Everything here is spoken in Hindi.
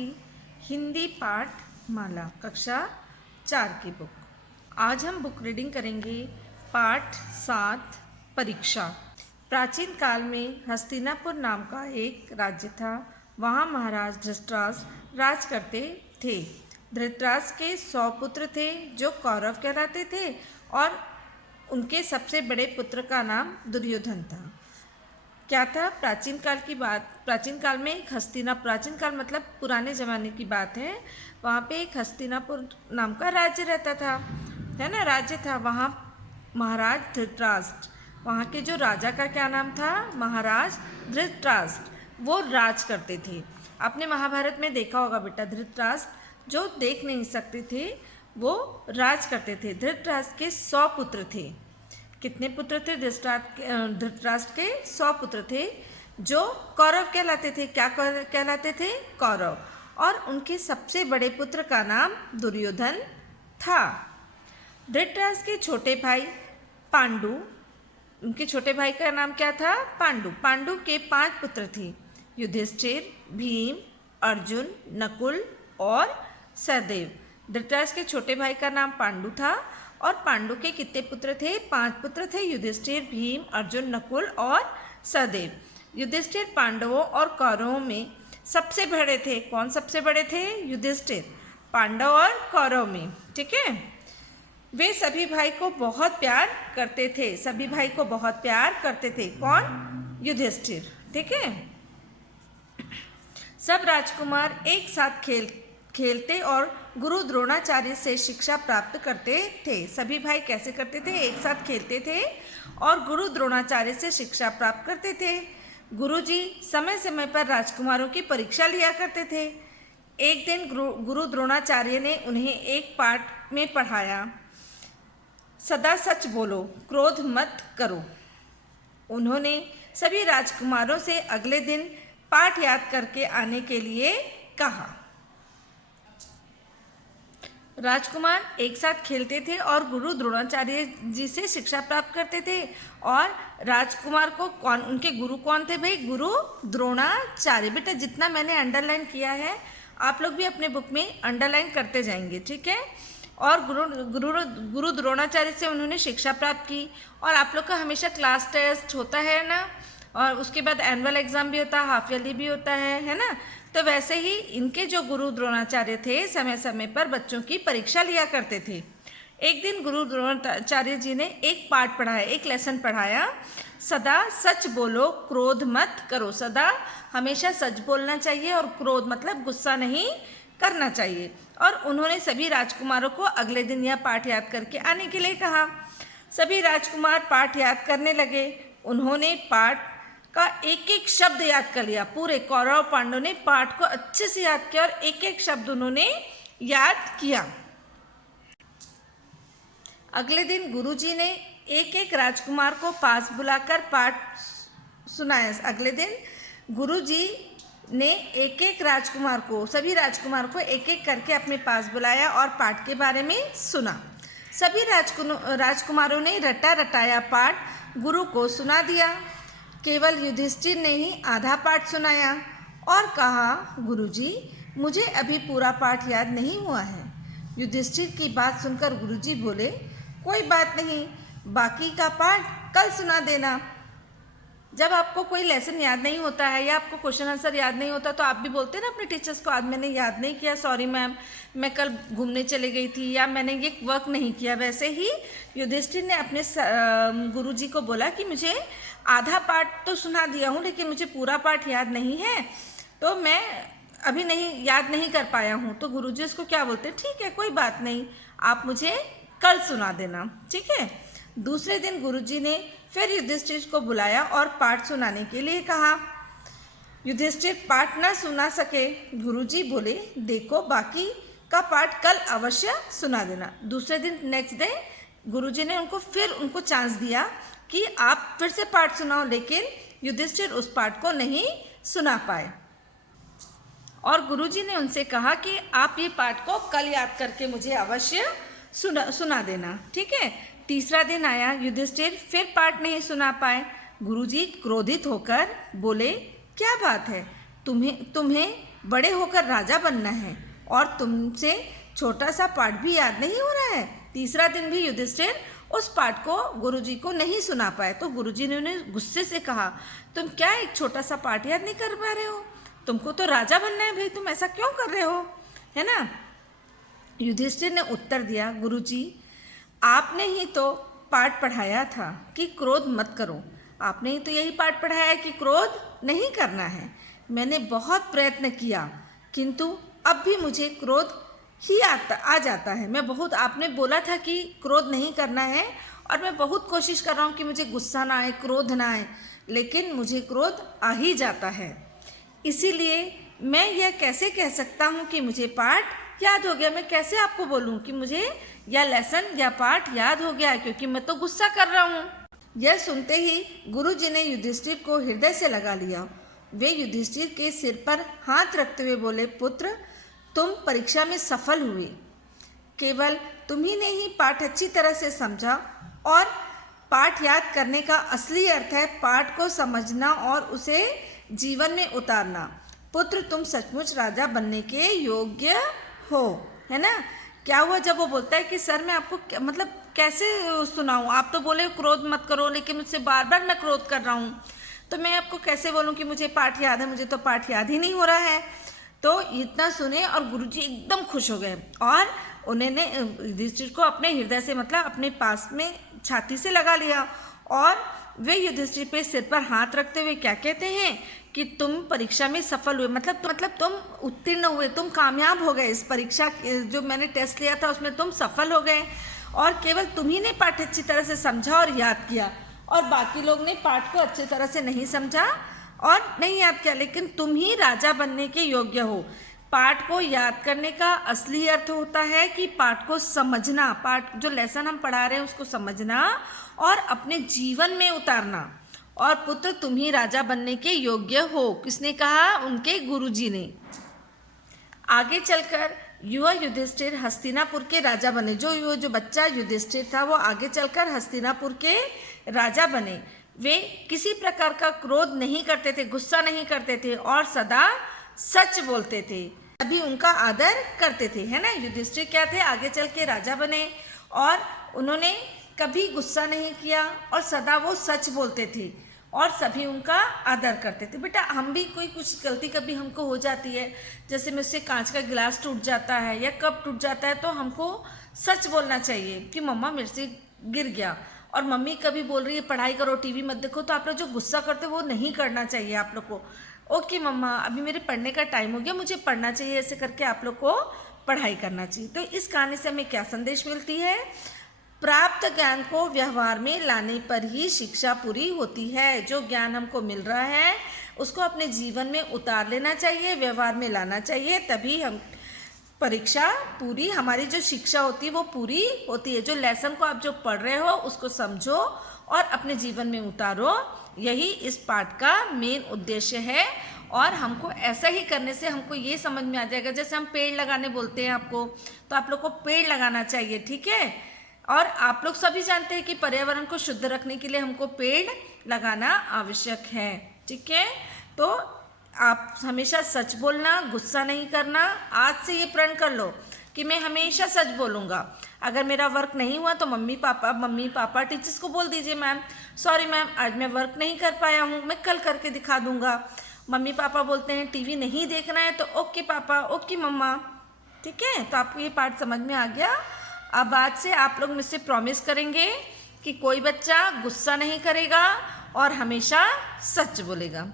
की हिंदी पाठ माला कक्षा 4 की बुक। आज हम बुक रीडिंग करेंगे पाठ 7 परीक्षा। प्राचीन काल में हस्तिनापुर नाम का एक राज्य था। वहाँ महाराज धृतराष्ट्र राज करते थे। धृतराष्ट्र के 100 पुत्र थे जो कौरव कहलाते थे और उनके सबसे बड़े पुत्र का नाम दुर्योधन था। क्या था? प्राचीन काल की बात। प्राचीन काल में एक प्राचीन काल मतलब पुराने ज़माने की बात है। वहाँ पे एक हस्तिनापुर नाम का राज्य रहता था, है ना, राज्य था। वहाँ महाराज धृतराष्ट्र, वहाँ के जो राजा का क्या नाम था? महाराज धृतराष्ट्र, वो राज करते थे। आपने महाभारत में देखा होगा बेटा, धृतराष्ट्र जो देख नहीं सकते थे वो राज करते थे। धृतराष्ट्र के 100 पुत्र थे। कितने पुत्र थे? धृतराष्ट्र के 100 पुत्र थे जो कौरव कहलाते थे। क्या कहलाते थे? कौरव। और उनके सबसे बड़े पुत्र का नाम दुर्योधन था। धृतराष्ट्र के छोटे भाई पांडु, उनके छोटे भाई का नाम क्या था? पांडु। पांडु के 5 पुत्र थे, युधिष्ठिर, भीम, अर्जुन, नकुल और सहदेव। धृतराष्ट्र के छोटे भाई का नाम पांडु था और पांडु के कितने पुत्र थे? 5 पुत्र थे, युधिष्ठिर, भीम, अर्जुन, नकुल और सहदेव। युधिष्ठिर पांडवों और कौरवों में सबसे बड़े थे। कौन सबसे बड़े थे? युधिष्ठिर, पांडव और कौरव में। ठीक है। वे सभी भाई को बहुत प्यार करते थे। सभी भाई को बहुत प्यार करते थे। कौन? युधिष्ठिर। ठीक है। सब राजकुमार एक साथ खेलते और गुरु द्रोणाचार्य से शिक्षा प्राप्त करते थे। सभी भाई कैसे करते थे? एक साथ खेलते थे और गुरु द्रोणाचार्य से शिक्षा प्राप्त करते थे। गुरुजी समय समय पर राजकुमारों की परीक्षा लिया करते थे। एक दिन गुरु द्रोणाचार्य ने उन्हें एक पाठ में पढ़ाया, सदा सच बोलो, क्रोध मत करो। उन्होंने सभी राजकुमारों से अगले दिन पाठ याद करके आने के लिए कहा। राजकुमार एक साथ खेलते थे और गुरु द्रोणाचार्य जी से शिक्षा प्राप्त करते थे। और राजकुमार को उनके गुरु कौन थे भाई? गुरु द्रोणाचार्य। बेटा जितना मैंने अंडरलाइन किया है आप लोग भी अपने बुक में अंडरलाइन करते जाएंगे। ठीक है। और गुरु द्रोणाचार्य से उन्होंने शिक्षा प्राप्त की। और आप लोग का हमेशा क्लास टेस्ट होता है ना, और उसके बाद एनुअल एग्ज़ाम भी होता है, हाफ ईयरली भी होता है ना। तो वैसे ही इनके जो गुरु द्रोणाचार्य थे समय समय पर बच्चों की परीक्षा लिया करते थे। एक दिन गुरु द्रोणाचार्य जी ने एक पाठ पढ़ाया, एक लेसन पढ़ाया, सदा सच बोलो, क्रोध मत करो। सदा हमेशा सच बोलना चाहिए और क्रोध मतलब गुस्सा नहीं करना चाहिए। और उन्होंने सभी राजकुमारों को अगले दिन यह पाठ याद करके आने के लिए कहा। सभी राजकुमार पाठ याद करने लगे। उन्होंने पाठ का एक एक शब्द याद कर लिया। पूरे कौरव पांडव ने पाठ को अच्छे से याद किया और एक एक शब्द उन्होंने याद किया। अगले दिन गुरुजी ने एक एक राजकुमार को पास बुलाकर पाठ सुनाया। अगले दिन गुरुजी ने एक एक राजकुमार को, सभी राजकुमार को एक एक करके अपने पास बुलाया और पाठ के बारे में सुना। सभी राजकुमारों ने रटा रटाया पाठ गुरु को सुना दिया। केवल युधिष्ठिर ने ही आधा पाठ सुनाया और कहा, गुरुजी मुझे अभी पूरा पाठ याद नहीं हुआ है। युधिष्ठिर की बात सुनकर गुरुजी बोले, कोई बात नहीं, बाकी का पाठ कल सुना देना। जब आपको कोई लेसन याद नहीं होता है या आपको क्वेश्चन आंसर याद नहीं होता तो आप भी बोलते हैं ना अपने टीचर्स को, आज मैंने याद नहीं किया, सॉरी मैम, मैं कल घूमने चले गई थी या मैंने ये वर्क नहीं किया। वैसे ही युधिष्ठिर ने अपने गुरुजी को बोला कि मुझे आधा पाठ तो सुना दिया हूँ लेकिन मुझे पूरा पाठ याद नहीं है, तो मैं अभी नहीं याद नहीं कर पाया हूँ। तो गुरुजी उसको क्या बोलते हैं, ठीक है कोई बात नहीं, आप मुझे कल सुना देना। ठीक है। दूसरे दिन गुरुजी ने फिर युधिष्ठिर को बुलाया और पाठ सुनाने के लिए कहा। युधिष्ठिर पाठ न सुना सके। गुरुजी बोले, देखो बाकी का पाठ कल अवश्य सुना देना। दूसरे दिन नेक्स्ट डे गुरुजी ने उनको चांस दिया कि आप फिर से पाठ सुनाओ, लेकिन युधिष्ठिर उस पाठ को नहीं सुना पाए। और गुरुजी ने उनसे कहा कि आप ये पाठ को कल याद करके मुझे अवश्य सुना देना। ठीक है। तीसरा दिन आया, युधिष्ठिर फिर पाठ नहीं सुना पाए। गुरुजी क्रोधित होकर बोले, क्या बात है, तुम्हें बड़े होकर राजा बनना है और तुमसे छोटा सा पाठ भी याद नहीं हो रहा है। तीसरा दिन भी युधिष्ठिर उस पाठ को गुरुजी को नहीं सुना पाए, तो गुरुजी ने उन्हें गुस्से से कहा, तुम क्या एक छोटा सा पाठ याद नहीं कर पा रहे हो? तुमको तो राजा बनना है भाई, तुम ऐसा क्यों कर रहे हो, है ना। युधिष्ठिर ने उत्तर दिया, गुरुजी आपने ही तो पाठ पढ़ाया था कि क्रोध मत करो। आपने ही तो यही पाठ पढ़ाया है कि क्रोध नहीं करना है। मैंने बहुत प्रयत्न किया किंतु अब भी मुझे क्रोध ही आ जाता है। आपने बोला था कि क्रोध नहीं करना है और मैं बहुत कोशिश कर रहा हूँ कि मुझे गुस्सा ना आए, क्रोध ना आए, लेकिन मुझे क्रोध आ ही जाता है। इसीलिए मैं यह कैसे कह सकता हूँ कि मुझे पाठ याद हो गया? मैं कैसे आपको बोलूँ कि मुझे यह लेसन या पाठ याद हो गया, क्योंकि मैं तो गुस्सा कर रहा हूँ। यह सुनते ही गुरुजी ने युधिष्ठिर को हृदय से लगा लिया। वे युधिष्ठिर के सिर पर हाथ रखते हुए बोले, पुत्र तुम परीक्षा में सफल हुए। केवल तुम्ही ने ही पाठ अच्छी तरह से समझा और पाठ याद करने का असली अर्थ है पाठ को समझना और उसे जीवन में उतारना। पुत्र तुम सचमुच राजा बनने के योग्य हो, है ना। क्या हुआ जब वो बोलता है कि सर मैं आपको मतलब कैसे सुनाऊं, आप तो बोले क्रोध मत करो, लेकिन मुझसे बार बार मैं क्रोध कर रहा हूँ, तो मैं आपको कैसे बोलूँ कि मुझे पाठ याद है? मुझे तो पाठ याद ही नहीं हो रहा है। तो इतना सुने और गुरुजी एकदम खुश हो गए और उन्होंने युधिष्ठिर को अपने हृदय से मतलब अपने पास में छाती से लगा लिया और वे युधिष्ठिर पे सिर पर हाथ रखते हुए क्या कहते हैं कि तुम परीक्षा में सफल हुए, मतलब तुम उत्तीर्ण हुए, तुम कामयाब हो गए। इस परीक्षा जो मैंने टेस्ट लिया था उसमें तुम सफल हो गए और केवल तुम ही ने पाठ अच्छी तरह से समझा और याद किया और बाकी लोग ने पाठ को अच्छी तरह से नहीं समझा और नहीं याद किया, लेकिन तुम ही राजा बनने के योग्य हो। पाठ को याद करने का असली अर्थ होता है कि पाठ को समझना, पाठ जो लेसन हम पढ़ा रहे हैं उसको समझना और अपने जीवन में उतारना। और पुत्र तुम ही राजा बनने के योग्य हो, किसने कहा? उनके गुरुजी ने। आगे चलकर युवा युधिष्ठिर हस्तिनापुर के राजा बने। जो बच्चा युधिष्ठिर था वो आगे चलकर हस्तिनापुर के राजा बने। वे किसी प्रकार का क्रोध नहीं करते थे, गुस्सा नहीं करते थे और सदा सच बोलते थे। सभी उनका आदर करते थे, है ना। युधिष्ठिर क्या थे? आगे चल के राजा बने और उन्होंने कभी गुस्सा नहीं किया और सदा वो सच बोलते थे और सभी उनका आदर करते थे। बेटा हम भी कोई कुछ गलती कभी हमको हो जाती है, जैसे मुझसे कांच का गिलास टूट जाता है या कप टूट जाता है, तो हमको सच बोलना चाहिए कि मम्मा मेरे से गिर गया। और मम्मी कभी बोल रही है पढ़ाई करो, टीवी मत देखो, तो आप लोग जो गुस्सा करते हो वो नहीं करना चाहिए आप लोग को। ओके मम्मा अभी मेरे पढ़ने का टाइम हो गया, मुझे पढ़ना चाहिए, ऐसे करके आप लोग को पढ़ाई करना चाहिए। तो इस कहानी से हमें क्या संदेश मिलती है? प्राप्त ज्ञान को व्यवहार में लाने पर ही शिक्षा पूरी होती है। जो ज्ञान हमको मिल रहा है उसको अपने जीवन में उतार लेना चाहिए, व्यवहार में लाना चाहिए, तभी हम परीक्षा पूरी, हमारी जो शिक्षा होती है वो पूरी होती है। जो लेसन को आप जो पढ़ रहे हो उसको समझो और अपने जीवन में उतारो, यही इस पाठ का मेन उद्देश्य है। और हमको ऐसा ही करने से हमको ये समझ में आ जाएगा, जैसे हम पेड़ लगाने बोलते हैं आपको, तो आप लोग को पेड़ लगाना चाहिए, ठीक है। और आप लोग सभी जानते हैं कि पर्यावरण को शुद्ध रखने के लिए हमको पेड़ लगाना आवश्यक है, ठीक है। तो आप हमेशा सच बोलना, गुस्सा नहीं करना। आज से ये प्रण कर लो कि मैं हमेशा सच बोलूँगा। अगर मेरा वर्क नहीं हुआ तो मम्मी पापा टीचर्स को बोल दीजिए, मैम सॉरी मैम आज मैं वर्क नहीं कर पाया हूँ, मैं कल करके दिखा दूँगा। मम्मी पापा बोलते हैं टीवी नहीं देखना है तो ओके पापा, ओके मम्मा, ठीक है। तो आपको ये पाठ समझ में आ गया। अब आज से आप लोग मुझसे प्रॉमिस करेंगे कि कोई बच्चा गुस्सा नहीं करेगा और हमेशा सच बोलेगा।